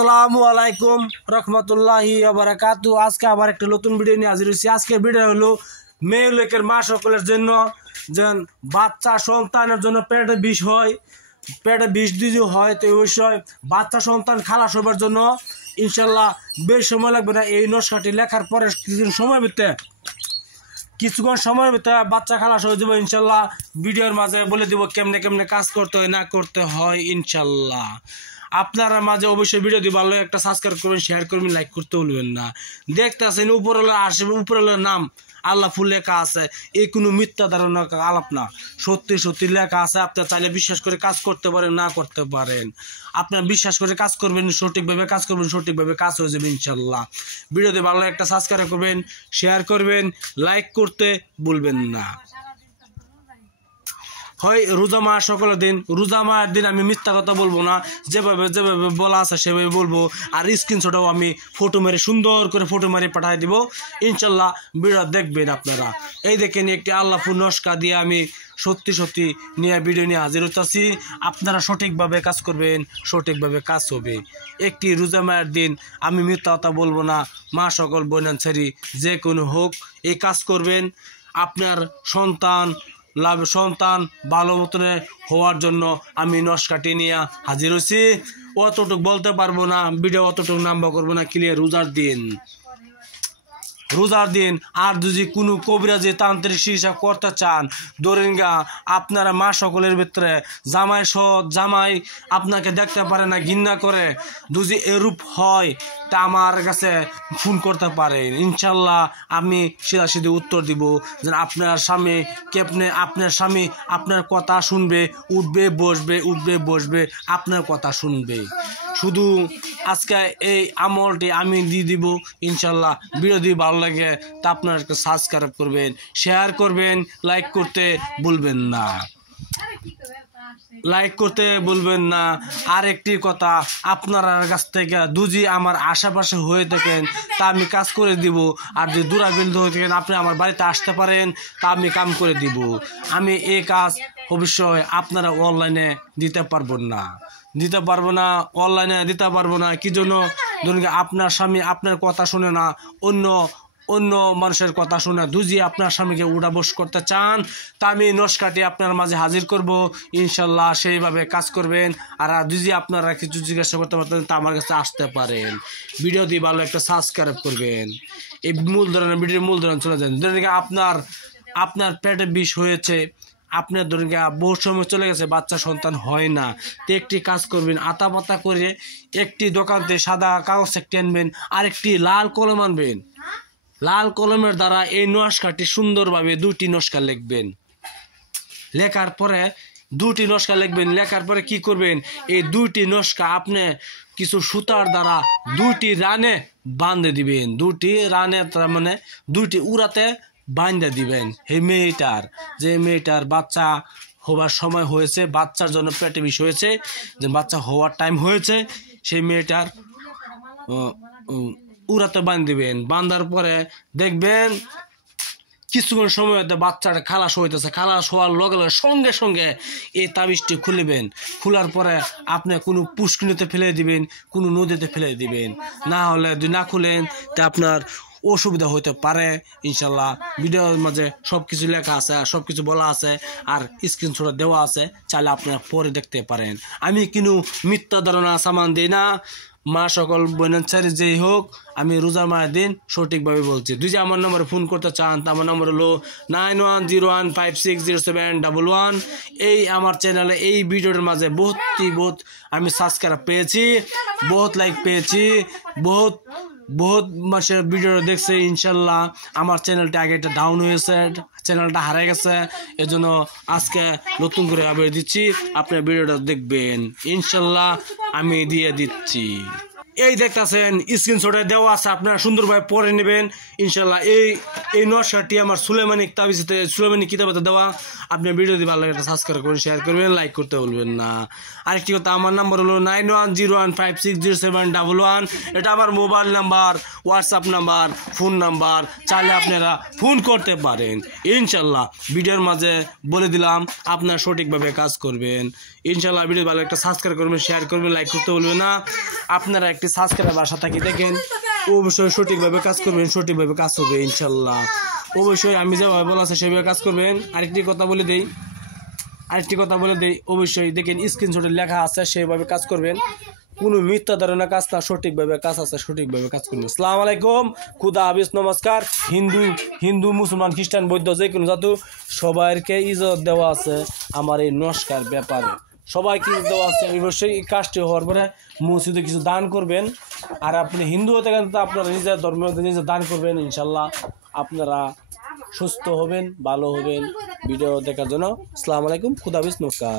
আসসালামু আলাইকুম রহমতুল্লাহি ওয়া বারাকাতুহু। আজকে আবার একটা নতুন ভিডিও নিয়ে হাজির হয়েছি। আজকের ভিডিও হলো মেয়ে লোকের মা সকলের জন্য, যেন বাচ্চা সন্তানের জন্য পেটে বিষ হয়, পেটে বিষ যদি হয় তো অবশ্যই বাচ্চা সন্তান খালাস হবার জন্য ইনশাল্লাহ বেশ সময় লাগবে না। এই নকশাটি লেখার পরে কিছুক্ষণ সময়ের ভিতরে বাচ্চা খালাস হয়ে যাবে ইনশাল্লাহ। ভিডিওর মাঝে বলে দিব কেমনে কেমনে কাজ করতে হয় না করতে হয় ইনশাল্লাহ। আপনারা মাঝে অবশ্যই ভিডিও দিয়ে ভালো একটা সাবস্ক্রাইব করবেন, শেয়ার করবেন, লাইক করতে ভুলবেন না। দেখতেছেন উপরওয়ালা আসবে, উপরওয়ালার নাম আল্লাহ ফুল লেখা আছে, এই কোনো মিথ্যা ধারণা আলাপ না, সত্যি সত্যি লেখা আছে। আপনার চাইলে বিশ্বাস করে কাজ করতে পারেন, না করতে পারেন। আপনার বিশ্বাস করে কাজ করবেন, সঠিকভাবে কাজ করবেন, সঠিকভাবে কাজ হয়ে যাবে ইনশাল্লাহ। ভিডিওতে ভালো একটা সাবস্ক্রাইব করবেন, শেয়ার করবেন, লাইক করতে ভুলবেন না। হয় রোজা মাস সকলের দিন, রোজা মায়ের দিন আমি মিথ্যা কথা বলবো না, যেভাবে যেভাবে বলা আছে সেভাবে বলবো। আর স্ক্রিনশটও আমি ফটো মেরে সুন্দর করে ফটো মেরে পাঠিয়ে দিব ইনশাল্লাহ। ভিডিও দেখবেন আপনারা। এই দেখেন একটি আল্লাহপুর নস্কা দিয়ে আমি সত্যি সত্যি নিয়ে ভিডিও নিয়ে হাজির হতেছি। আপনারা সঠিকভাবে কাজ করবেন, সঠিকভাবে কাজ হবে। একটি রোজা মায়ের দিন আমি মিথ্যা কথা বলবো না। মা সকল বোনেন ছেড়ি যে কোনো হোক এই কাজ করবেন। আপনার সন্তান ভালো মতনে হওয়ার জন্য আমি নস্কাটি নিয়ে হাজির হয়েছি। অতটুক বলতে পারবো না, ভিডিও অতটুক নাম্বা করবো না। ক্লিয়ার রোজার দিন আর যদি কোনো কবিরাজি তান্ত্রিক চিকিৎসা করতে চান, ধরেন গা আপনারা মা সকলের ভিতরে জামাই আপনাকে দেখতে পারে না, ঘৃণা করে, যদি এরূপ হয় তা আমার কাছে ফোন করতে পারেন ইনশাল্লাহ। আমি সিধা উত্তর দিব যে আপনার স্বামী আপনার কথা শুনবে, উঠবে বসবে আপনার কথা শুনবে। শুধু আজকে এই আমলটি আমি দিয়ে দিব ইনশাল্লাহ। ভিডিও ভালো লাগে তা আপনার সাবস্ক্রাইব করবেন, শেয়ার করবেন, লাইক করতে ভুলবেন না। আর একটি কথা, আপনার কাছ থেকে দুজি আমার আশেপাশে হয়ে থাকেন তা আমি কাজ করে দিব। আর যদি দূরাবিন্দু হয়ে থাকেন আপনি আমার বাড়িতে আসতে পারেন, তা আমি কাম করে দিব। আমি এই কাজ অবশ্যই আপনারা অনলাইনে দিতে পারবো না, অনলাইনে দিতে পারবো না। কি জন্য? ধরুন আপনার স্বামী আপনার কথা শুনে না, অন্য মানুষের কথা শুনে দুজি আপনার স্বামীকে উড়া বস করতে চান, তা আমি নস্কাটি আপনার মাঝে হাজির করব ইনশাল্লাহ। সেইভাবে কাজ করবেন। আর যদি আপনারা কিছু জিজ্ঞাসা করতে পারতেন তা আমার কাছে আসতে পারেন। ভিডিও দিয়ে ভালো একটা সাবস্ক্রাইব করবেন। এই ভিডিওর মূল ধরন চলে যান। ধরুন আপনার পেটে বিষ হয়েছে, আপনার ধরুন বহু সময় চলে গেছে, বাচ্চা সন্তান হয় না, তো একটি কাজ করবেন, আতা পাতা করে একটি দোকান থেকে সাদা কাগজ একটি আনবেন, আর একটি লাল কলম আনবেন। লাল কলমের দ্বারা এই নস্কাটি সুন্দরভাবে দুটি নস্কা লিখবেন। লেখার পরে কি করবেন? এই দুইটি নস্কা আপনি কিছু সুতার দ্বারা দুইটি রানে বাঁধে দিবেন। দুইটি রানে মানে দুইটি উড়াতে বাঁধে দিবেন। এই মেয়েটার বাচ্চা হওয়ার সময় হয়েছে, বাচ্চার জন্য পেটে বিষ হয়েছে, যে বাচ্চা হওয়ার টাইম হয়েছে, সেই মেয়েটার উড়াতে বাঁধ দিবেন। বাঁধার পরে দেখবেন কিছুক্ষণ সময় বাচ্চাটা খালাস হইতেছে। খালাস হওয়ার লগে লগে সঙ্গে এই তাবিজটি খুলবেন। খোলার পরে আপনি কোনো পুষ্করিণীতে ফেলে দিবেন, কোনো নদীতে ফেলে দিবেন। না হলে যদি না খুলেন তা আপনার অসুবিধা হইতে পারে ইনশাল্লাহ। ভিডিওর মাঝে সব কিছু লেখা আছে, সব কিছু বলা আছে, আর স্ক্রিনশট দেওয়া আছে, চাইলে আপনারা পরে দেখতে পারেন। আমি কিন্তু মিথ্যা ধারণা সামান দিই না। মা সকল বোনের ছেড়ে যেই হোক, আমি রোজার মায়ের দিন সঠিকভাবে বলছি। যদি আমার নম্বরে ফোন করতে চান তা আমার নম্বর হলো 9101560711। এই আমার চ্যানেলে এই ভিডিওর মাঝে বহুত আমি সাবস্ক্রাইব পেয়েছি, বহুত লাইক পেয়েছি, বহুত মাসের ভিডিও দেখছে ইনশাল্লাহ। আমার চ্যানেলটা আগে একটা ডাউন হয়েছে, চ্যানেলটা হারিয়ে গেছে, এজন্য আজকে নতুন করে আবার দিচ্ছি। আপনার ভিডিওটা দেখবেন ইনশাল্লাহ, আমি দিয়ে দিচ্ছি। এই দেখতেছেন স্ক্রিনশটে দেওয়া আছে, আপনারা সুন্দরভাবে পড়ে নেবেন ইনশাল্লাহ। এই নকশাটি আমার সুলেমানি কিতাবেতে দেওয়া। আপনার ভিডিও দিয়ে ভালো লাগে একটা সাবস্ক্রাইব করবেন, শেয়ার করবেন, লাইক করতে বলবেন না। আরেকটি কথা, আমার নাম্বার হলো 9101560711। এটা আমার mobile number, WhatsApp number, phone number, চাইলে আপনারা ফোন করতে পারেন ইনশাল্লাহ। ভিডিওর মাঝে বলে দিলাম, আপনারা সঠিকভাবে কাজ করবেন ইনশাল্লাহ। ভিডিও ভালো একটা সাবস্ক্রাইব করবেন, শেয়ার করবেন, লাইক করতে বলবেন না। আপনারা একটি সাবস্ক্রাইবার আশা থাকি। দেখেন অবশ্যই সঠিকভাবে কাজ করবেন, সঠিকভাবে কাজ হবে ইনশাল্লাহ। অবশ্যই আমি যেভাবে বলা আছে সেভাবে কাজ করবেন। আরেকটি কথা বলে দেই, অবশ্যই দেখেন স্ক্রিনশটে লেখা আছে সেভাবে কাজ করবেন। কোনো মিথ্যা ধারণা কাজ না, সঠিকভাবে কাজ আছে, সঠিকভাবে কাজ করবেন। আসসালামু আলাইকুম, খুদা হাফেজ, নমস্কার। হিন্দু মুসলমান খ্রিস্টান বৌদ্ধ যে কোনো জাতু সবাইকে ইজ্জত দেওয়া আছে আমার এই নমস্কার ব্যাপারে, সবাইকে ইজ্জত দেওয়া আছে। অবশ্যই এই কাজটি হওয়ার পরে মসজিদে কিছু দান করবেন। আর আপনি হিন্দু হতে গেলে তো আপনারা নিজের ধর্ম নিজে দান করবেন, ইনশাল্লাহ আপনারা সুস্থ হবেন, ভালো হবেন। ভিডিও দেখার জন্য আসসালামু আলাইকুম, খুদা হাফেজ, নমস্কার।